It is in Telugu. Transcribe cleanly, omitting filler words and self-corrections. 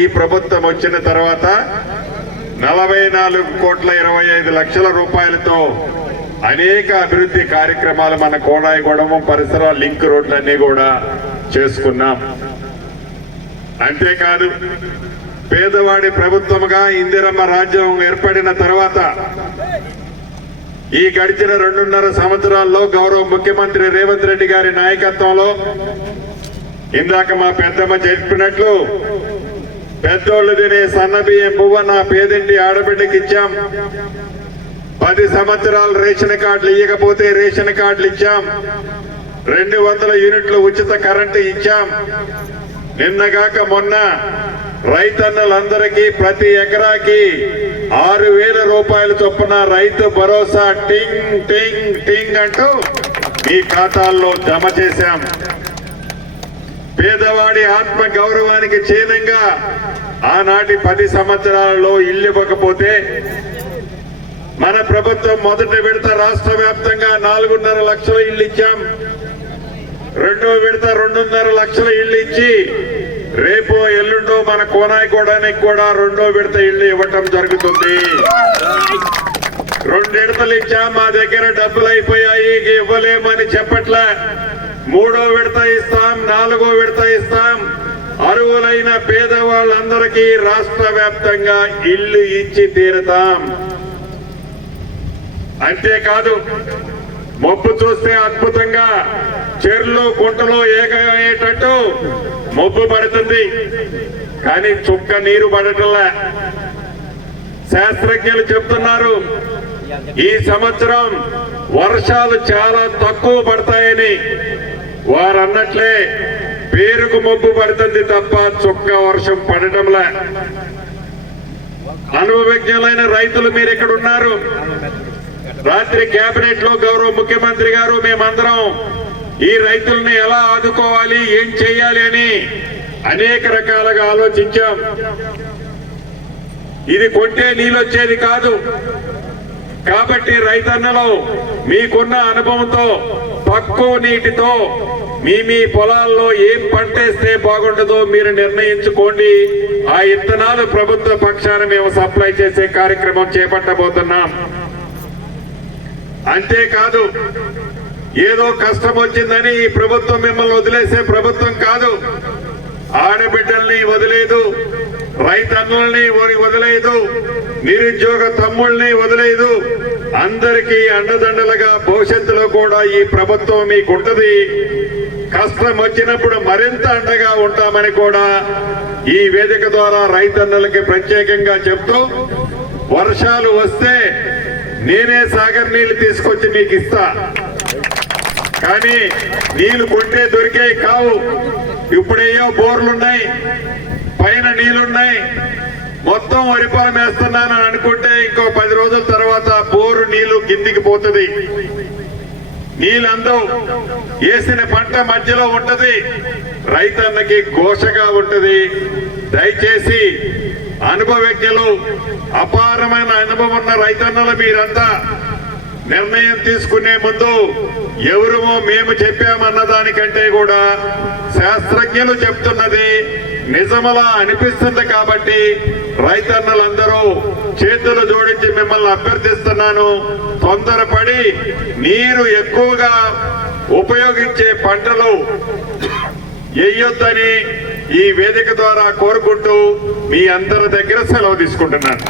ఈ ప్రభుత్వం వచ్చిన తర్వాత 44,25,00,00,000 రూపాయలతో అనేక అభివృద్ధి కార్యక్రమాలు మన కోడాయిగూడెం పరిసర లింక్ రోడ్లన్నీ కూడా చేసుకున్నాం. అంతేకాదు పేదవాడి ప్రభుత్వముగా ఇందిరమ్మ రాజ్యం ఏర్పడిన తర్వాత ఈ గడిచిన 2.5 సంవత్సరాల్లో గౌరవ ముఖ్యమంత్రి రేవంత్ రెడ్డి గారి నాయకత్వంలో ఇందాక మా పెద్దమ్మ చెప్పినట్లు పెద్దోళ్ళు తినే సన్నబియ్యం పువ్వ నా పేదింటి ఆడబిడ్డకి ఇచ్చాం. 10 సంవత్సరాలు రేషన్ కార్డులు ఇవ్వకపోతే రేషన్ కార్డులు ఇచ్చాం. 200 యూనిట్లు ఉచిత కరెంటు ఇచ్చాం. నిన్నగాక మొన్న రైతన్నలందరికీ ప్రతి ఎకరాకి 6,000 రూపాయల చొప్పున రైతు భరోసా టింగ్ టింగ్ టింగ్ అంటూ మీ ఖాతాల్లో జమ చేశాం. పేదవాడి ఆత్మ గౌరవానికి చిహ్నంగా ఆనాటి 10 సంవత్సరాలలో ఇల్లు ఇవ్వకపోతే మన ప్రభుత్వం మొదటి విడత రాష్ట్ర వ్యాప్తంగా 4.5 లక్షల ఇల్లు ఇచ్చాం. రెండో విడత 2.5 లక్షల ఇల్లు ఇచ్చి రేపో ఎల్లుండో మన కోనాయిగూడానికి కూడా రెండో విడత ఇల్లు ఇవ్వటం జరుగుతుంది. 2 విడతలు ఇచ్చాం, మా దగ్గర డబ్బులు అయిపోయాయి ఇవ్వలేమని చెప్పట్లే. 3వ విడత ఇస్తాం, 4వ విడత ఇస్తాం. అర్హులైన పేదవాళ్ళందరికీ రాష్ట్ర వ్యాప్తంగా ఇల్లు ఇచ్చి తీరుతాం. అంతేకాదు మబ్బు చూస్తే అద్భుతంగా చెర్లు కుంటలో ఏకమయ్యేటట్టు మబ్బు పడుతుంది, కానీ చుక్క నీరు పడటంలా. శాస్త్రజ్ఞులు చెప్తున్నారు ఈ సంవత్సరం వర్షాలు చాలా తక్కువ పడతాయని. వారు అన్నట్లే పేరుకు మబ్బు పడుతుంది తప్ప చుక్క వర్షం పడటంలా. అనుభవజ్ఞులైన రైతులు మీరు ఇక్కడ ఉన్నారు. రాత్రి కేబినెట్ లో గౌరవ ముఖ్యమంత్రి గారు మేమందరం ఈ రైతుల్ని ఎలా ఆదుకోవాలి, ఏం చేయాలి అని అనేక రకాలుగా ఆలోచించాం. ఇది కొంటే నీళ్ళొచ్చేది కాదు కాబట్టి రైతన్నలు మీకున్న అనుభవంతో తక్కువ నీటితో మీ పొలాల్లో ఏం పంటేస్తే బాగుంటుందో మీరు నిర్ణయించుకోండి. ఆ విత్తనాలు ప్రభుత్వ పక్షాన మేము సప్లై చేసే కార్యక్రమం చేపట్టబోతున్నాం. అంతేకాదు ఏదో కష్టం వచ్చిందని ఈ ప్రభుత్వం మిమ్మల్ని వదిలేసే ప్రభుత్వం కాదు. ఆడబిడ్డల్ని వదిలేదు, రైతన్నుల్ని వదిలేదు, నిరుద్యోగ తమ్ముళ్ళని వదిలేదు. అందరికీ అండదండలుగా భవిష్యత్తులో కూడా ఈ ప్రభుత్వం మీకుంటది. కష్టం వచ్చినప్పుడు మరింత అండగా ఉంటామని కూడా ఈ వేదిక ద్వారా రైతన్నులకి ప్రత్యేకంగా చెప్తూ, వర్షాలు వస్తే నేనే సాగర్ నీళ్లు తీసుకొచ్చి మీకు ఇస్తా, కానీ నీళ్లు కొంటే దొరికే కావు. ఇప్పుడేయో బోర్లున్నాయి, పైన నీళ్లున్నాయి, మొత్తం వరి పొలం వేస్తున్నానని అనుకుంటే ఇంకో 10 రోజుల తర్వాత బోరు నీళ్లు కిందికి పోతుంది. నీళ్ళందరూ వేసిన పంట మధ్యలో ఉంటది, రైతన్నకి ఘోషగా ఉంటది. దయచేసి అనుభవజ్ఞులు, అపారమైన అనుభవం ఉన్న రైతన్నలు మీరంతా నిర్ణయం తీసుకునే ముందు ఎవరుమో మేము చెప్పామన్న దానికంటే కూడా శాస్త్రజ్ఞులు చెప్తున్నది నిజమలా అనిపిస్తుంది. కాబట్టి రైతన్నలందరూ చేతులు జోడించి మిమ్మల్ని అభ్యర్థిస్తున్నాను, తొందరపడి నీరు ఎక్కువగా ఉపయోగించే పంటలు వేయొద్దని ఈ వేదిక ద్వారా కోరుకుంటూ మీ అందరి దగ్గర సెలవు తీసుకుంటున్నాను.